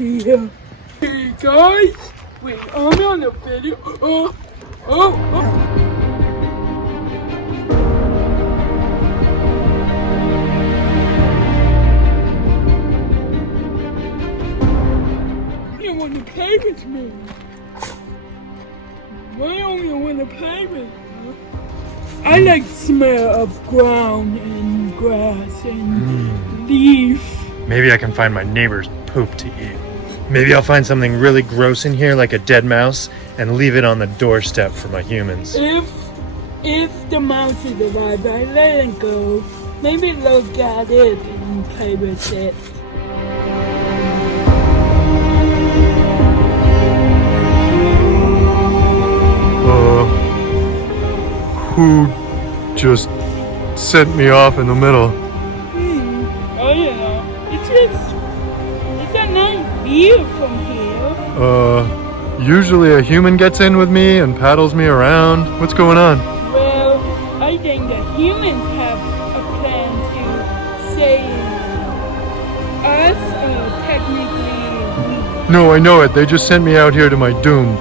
here. Hey guys, wait, I'm on a video. Oh. You want to play with me? Why don't you want to play with me? I like the smell of ground and grass and leaf. Maybe I can find my neighbor's poop to eat. Maybe I'll find something really gross in here, like a dead mouse, and leave it on the doorstep for my humans. If the mouse is alive, I let it go. Maybe look at it and play with it. Who just sent me off in the middle? Oh, you know, it's a nice view from here. Usually a human gets in with me and paddles me around. What's going on? Well, I think the humans have a plan to save us, technically. No, I know it. They just sent me out here to my doom.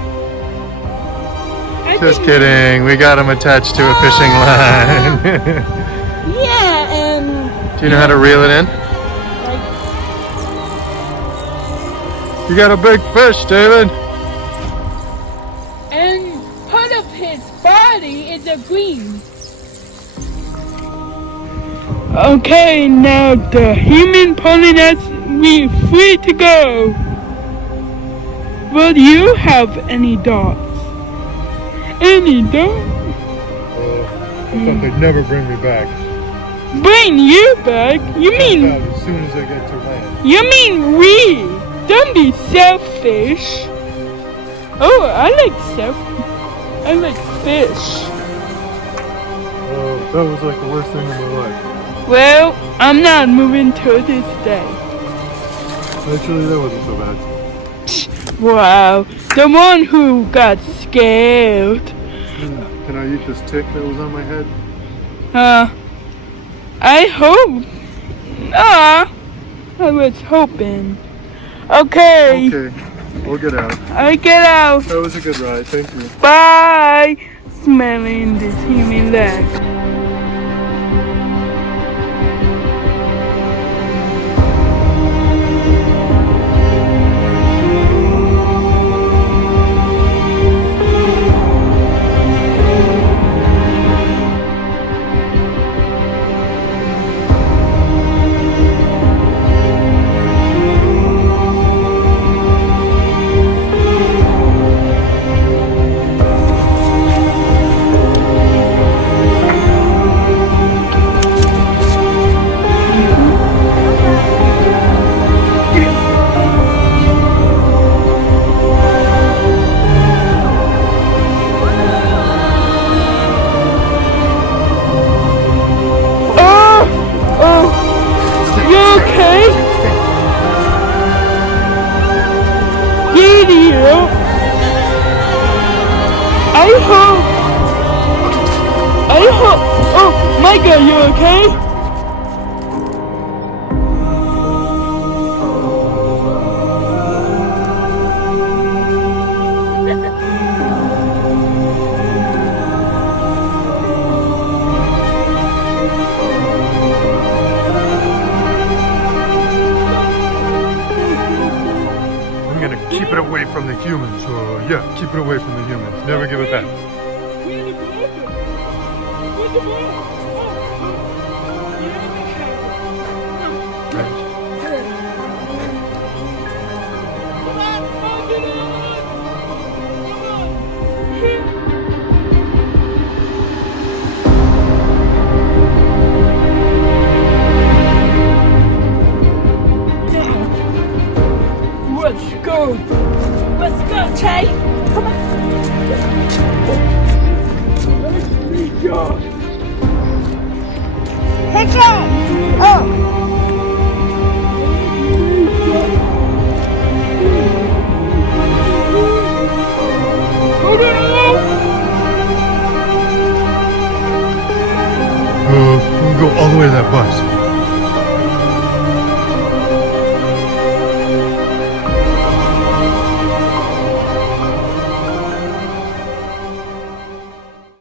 Just kidding. We got him attached to a fishing line. Yeah, and... Do you know how to reel it in? You got a big fish, David. And part of his body is a green. Okay, now the human pollinators, we're free to go. Will you have any dogs? Any dog? I thought they'd never bring me back. Bring you back? You mean... As soon as I get to land. You mean we? Don't be selfish. Oh, I like fish. Oh, that was like the worst thing in my life. Well, I'm not moving till this day. Actually, that wasn't so bad. Wow, the one who got scared. Can I eat this tick that was on my head? I hope. I was hoping. Okay. Okay, we'll get out. I get out. That was a good ride, thank you. Bye. Smelling this human leg. I hope. Oh, my God, you okay? I'm gonna keep it away from the humans. Yeah, keep it away from the humans. Never give it back. Let's go, Che. Come on.